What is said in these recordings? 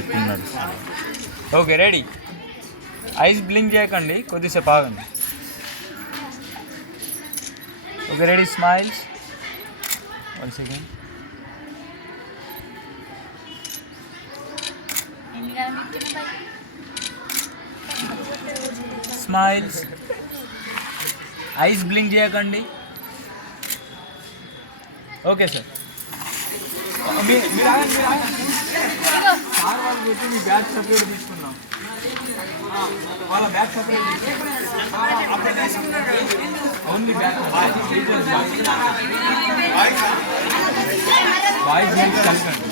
ఇప్పుడు నడుస్తుంది. Okay ready. Ice blink చేయకండి, కొద్దిసేపు ఆగండి. Okay ready, smiles. 1 second. Smiles. Eyes blink చేయకండి. Okay sir. సార్ వాళ్ళు పెట్టి మీ బ్యాగ్ సపరేట్ తీసుకున్నాం. వాళ్ళ bag separate only bag boys కలిపండి.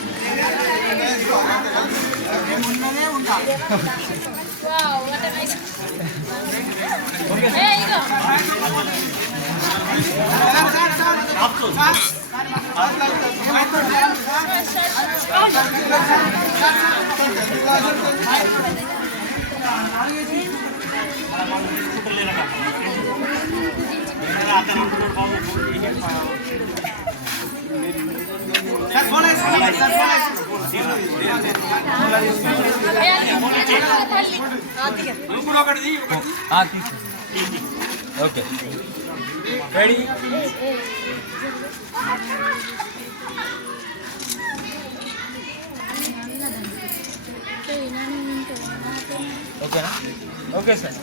Okay ready. ఓకేనా? Okay sir.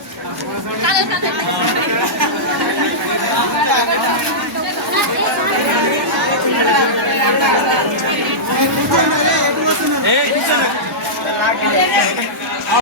ఏ